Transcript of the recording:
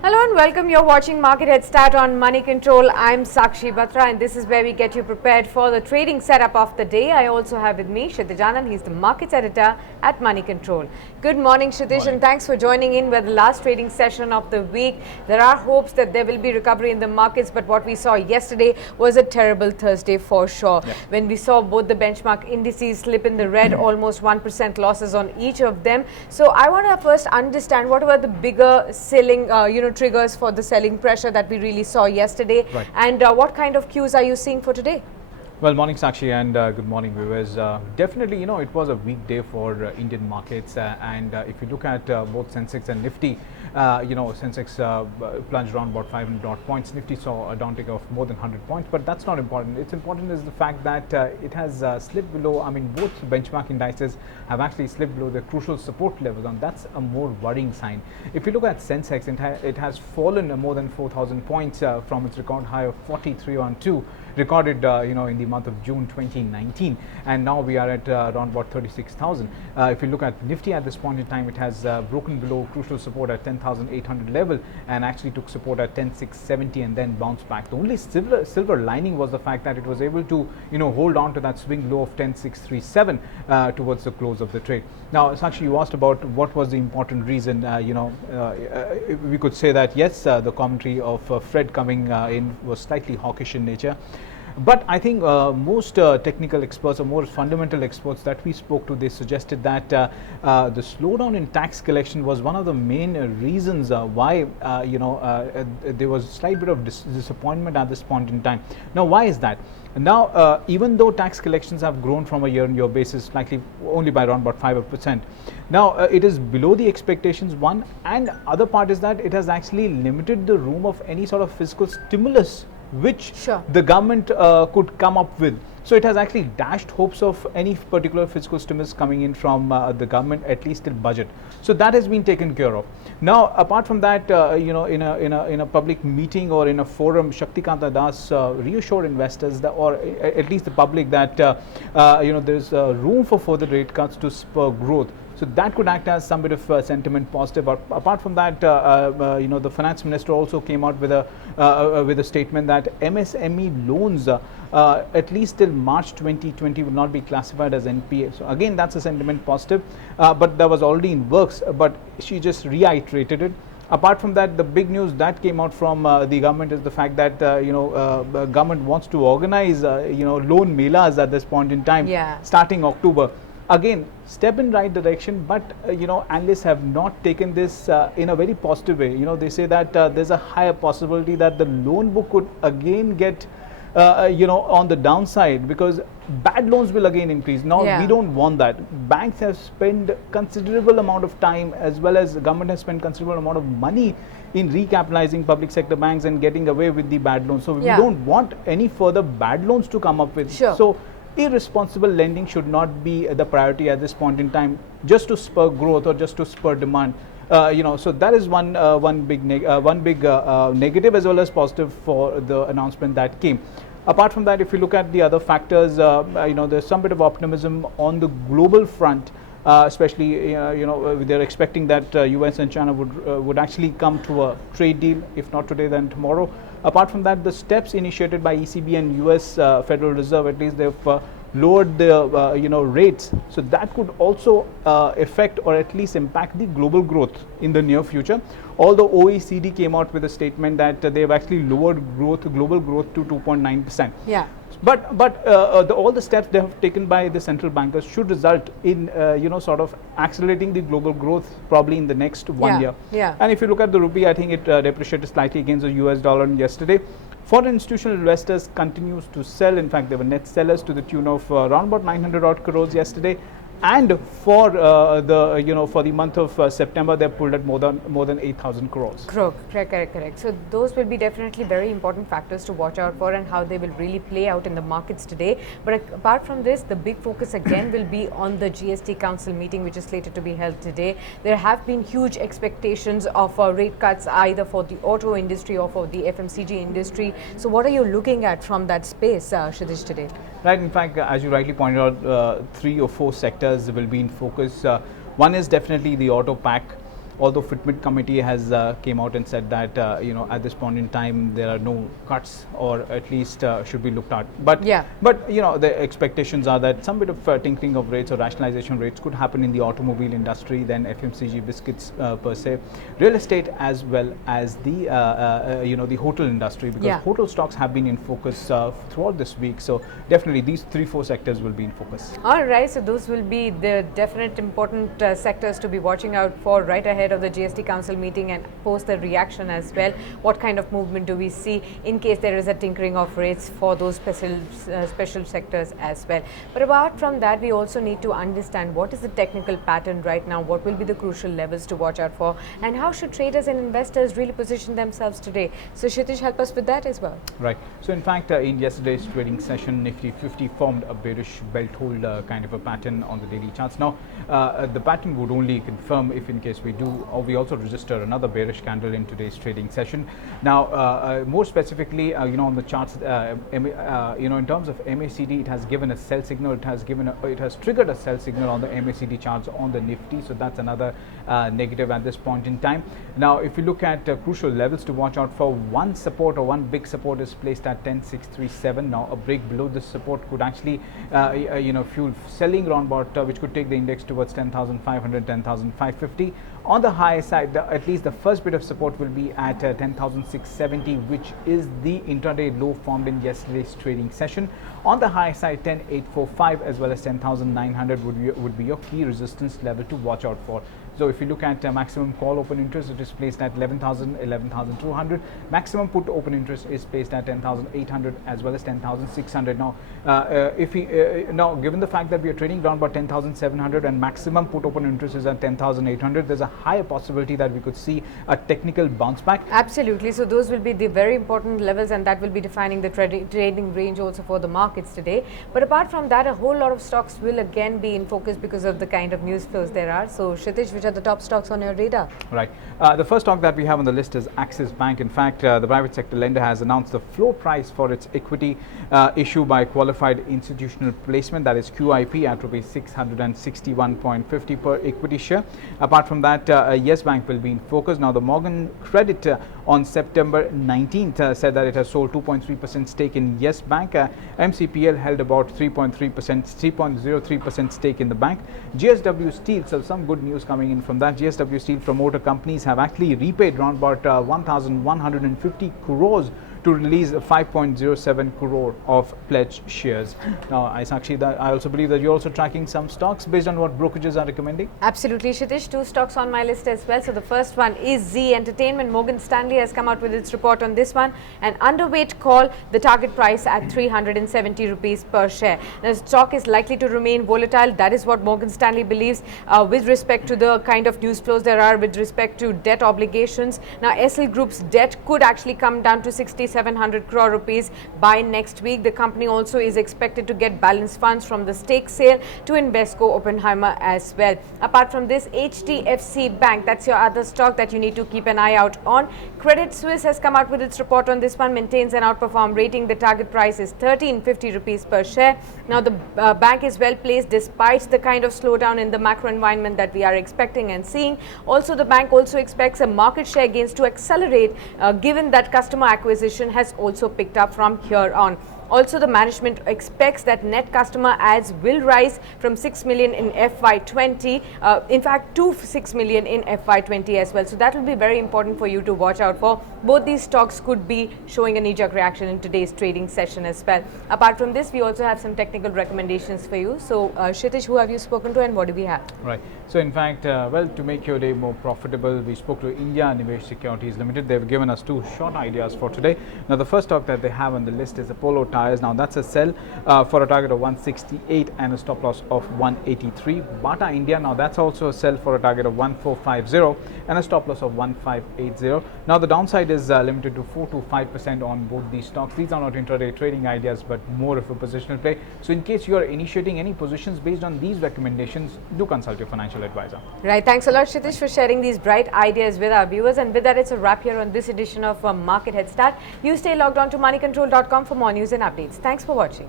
Hello and welcome. You're watching Market Headstart on Moneycontrol. I'm Sakshi Batra and this is where we get you prepared for the trading setup of the day. I also have with me Kshitij Anand. He's the markets editor at Moneycontrol. Good morning, Kshitij, and thanks for joining in with the last trading session of the week. There are hopes that there will be recovery in the markets, but what we saw yesterday was a terrible Thursday for sure. Yeah. When we saw both the benchmark indices slip in the red, almost 1% losses on each of them. So I want to first understand what were the bigger selling, triggers for the selling pressure that we really saw yesterday, right, and what kind of cues are you seeing for today? Well, morning Sakshi and good morning viewers. Definitely, it was a weak day for Indian markets and if you look at both Sensex and Nifty, Sensex plunged around about 500 odd points. Nifty saw a downtick of more than 100 points, but that's not important. It's important is the fact that it has slipped below, both benchmark indices have actually slipped below the crucial support levels, and that's a more worrying sign. If you look at Sensex, it has fallen more than 4,000 points from its record high of 4312 recorded in the month of June 2019, and now we are at around about 36,000. If you look at Nifty at this point in time, it has broken below crucial support at 10,800 level and actually took support at 10,670 and then bounced back. The only silver lining was the fact that it was able to hold on to that swing low of 10,637 towards the close of the trade. Now, Sakshi, you asked about what was the important reason. We could say that yes, the commentary of Fred coming in was slightly hawkish in nature. But I think most technical experts or more fundamental experts that we spoke to, they suggested that the slowdown in tax collection was one of the main reasons why there was a slight bit of disappointment at this point in time. Now, why is that? Now, even though tax collections have grown from a year-on-year basis slightly only by around about 5%, now it is below the expectations, one, and other part is that it has actually limited the room of any sort of fiscal stimulus which the government could come up with. So it has actually dashed hopes of any particular fiscal stimulus coming in from the government, at least till budget. So that has been taken care of. Now, apart from that, in a public meeting or in a forum, Shaktikanta Das reassured investors that, or at least the public, that there's room for further rate cuts to spur growth. So that could act as some bit of sentiment positive. But apart from that, the finance minister also came out with a statement that MSME loans, at least till March 2020, would not be classified as NPA. So again, that's a sentiment positive. But that was already in works. But she just reiterated it. Apart from that, the big news that came out from the government is the fact that government wants to organize loan melas at this point in time, starting October. Again, step in right direction, but analysts have not taken this in a very positive way. They say that there's a higher possibility that the loan book could again get on the downside, because bad loans will again increase. Now, we don't want that. Banks have spent considerable amount of time, as well as the government has spent considerable amount of money in recapitalizing public sector banks and getting away with the bad loans. So we don't want any further bad loans to come up with. So irresponsible lending should not be the priority at this point in time, just to spur growth or just to spur demand. So that is one big negative as well as positive for the announcement that came. Apart from that, if you look at the other factors, there's some bit of optimism on the global front. Especially, they're expecting that US and China would actually come to a trade deal, if not today, then tomorrow. Apart from that, the steps initiated by ECB and US Federal Reserve, at least they've lowered the rates. So that could also affect or at least impact the global growth in the near future. Although OECD came out with a statement that they've actually lowered global growth to 2.9%. But all the steps they have taken by the central bankers should result in sort of accelerating the global growth probably in the next 1 year. And if you look at the rupee, I think it depreciated slightly against the US dollar yesterday. Foreign institutional investors continues to sell. In fact, they were net sellers to the tune of around about 900 odd crores yesterday. And for the month of September, they pulled at more than 8,000 crores. Correct. So those will be definitely very important factors to watch out for, and how they will really play out in the markets today. But apart from this, the big focus again will be on the GST Council meeting, which is slated to be held today. There have been huge expectations of rate cuts either for the auto industry or for the FMCG industry. So what are you looking at from that space, Kshitij, today? Right. In fact, as you rightly pointed out, 3 or 4 sectors will be in focus. One is definitely the auto pack. although Fitment committee has came out and said that at this point in time there are no cuts, or at least should be looked at. But the expectations are that some bit of tinkering of rates or rationalization rates could happen in the automobile industry, then FMCG, biscuits per se, real estate, as well as the the hotel industry, because hotel stocks have been in focus throughout this week. So definitely these 3-4 sectors will be in focus. All right, so those will be the definite important sectors to be watching out for right ahead of the GST Council meeting and post the reaction as well. What kind of movement do we see in case there is a tinkering of rates for those special sectors as well? But apart from that, we also need to understand what is the technical pattern right now, what will be the crucial levels to watch out for, and how should traders and investors really position themselves today. So Kshitij, help us with that as well. Right. So in fact, in yesterday's trading session, Nifty 50 formed a bearish belt hold kind of a pattern on the daily charts. Now, the pattern would only confirm if in case we do, or we also register another bearish candle in today's trading session. Now, more specifically, on the charts, in terms of MACD, it has given a sell signal. It has triggered a sell signal on the MACD charts on the Nifty. So that's another negative at this point in time. Now, if you look at crucial levels to watch out for, one support or one big support is placed at 10,637. Now, a break below this support could actually, fuel selling around about, which could take the index towards 10,500, 10,550. On the high side, at least the first bit of support will be at 10,670, which is the intraday low formed in yesterday's trading session. On the high side, 10,845 as well as 10,900 would be your key resistance level to watch out for. So if you look at maximum call open interest, it is placed at 11,000, 11,200. Maximum put open interest is placed at 10,800 as well as 10,600. Now, given the fact that we are trading around about 10,700 and maximum put open interest is at 10,800, there's a higher possibility that we could see a technical bounce back. Absolutely. So those will be the very important levels, and that will be defining the trading range also for the markets today. But apart from that, a whole lot of stocks will again be in focus because of the kind of news flows there are. So Kshitij, which are the top stocks on your radar? Right. The first stock that we have on the list is Axis Bank. In fact, the private sector lender has announced the floor price for its equity issue by qualified institutional placement, that is QIP, at rupees 661.50 per equity share. Apart from that, Yes Bank will be in focus. Now, the Morgan Credit on September 19th said that it has sold 2.3% stake in Yes Bank. MCPL held about 3.03% stake in the bank. GSW Steel, so some good news coming in from that. GSW Steel promoter companies have actually repaid around about 1,150 crores to release 5.07 crore of pledged shares. Now, I also believe that you're also tracking some stocks based on what brokerages are recommending. Absolutely, Kshitij. Two stocks on my list as well. So the first one is Z Entertainment. Morgan Stanley has come out with its report on this one. An underweight call, the target price at 370 rupees per share. Now, the stock is likely to remain volatile. That is what Morgan Stanley believes with respect to the kind of news flows there are with respect to debt obligations. Now, SL Group's debt could actually come down to 6,700 crore rupees by next week. The company also is expected to get balance funds from the stake sale to Invesco Oppenheimer as well. Apart from this, HDFC Bank, that's your other stock that you need to keep an eye out on. Credit Suisse has come out with its report on this one, maintains an outperform rating. The target price is 1350 rupees per share. Now, the bank is well placed despite the kind of slowdown in the macro environment that we are expecting and seeing. Also, the bank also expects a market share gains to accelerate given that customer acquisition has also picked up from here on. Also, the management expects that net customer adds will rise from 6 million in FY20, in fact to 6 million in FY20 as well. So that will be very important for you to watch out for. Both these stocks could be showing a knee-jerk reaction in today's trading session as well. Apart from this, we also have some technical recommendations for you. So Kshitij, who have you spoken to and what do we have? Right. So in fact, to make your day more profitable, we spoke to India Nivesh Securities Limited. They've given us two short ideas for today. Now, the first stock that they have on the list is Apollo Tyres. Now, that's a sell for a target of 168 and a stop loss of 183. Bata India, now that's also a sell for a target of 1450 and a stop loss of 1580. Now, the downside is limited to 4 to 5% on both these stocks. These are not intraday trading ideas, but more of a positional play. So in case you are initiating any positions based on these recommendations, do consult your financial advisor. Right. Thanks a lot, Kshitij, for sharing these bright ideas with our viewers. And with that, it's a wrap here on this edition of Market Headstart. You stay logged on to moneycontrol.com for more news and updates. Thanks for watching.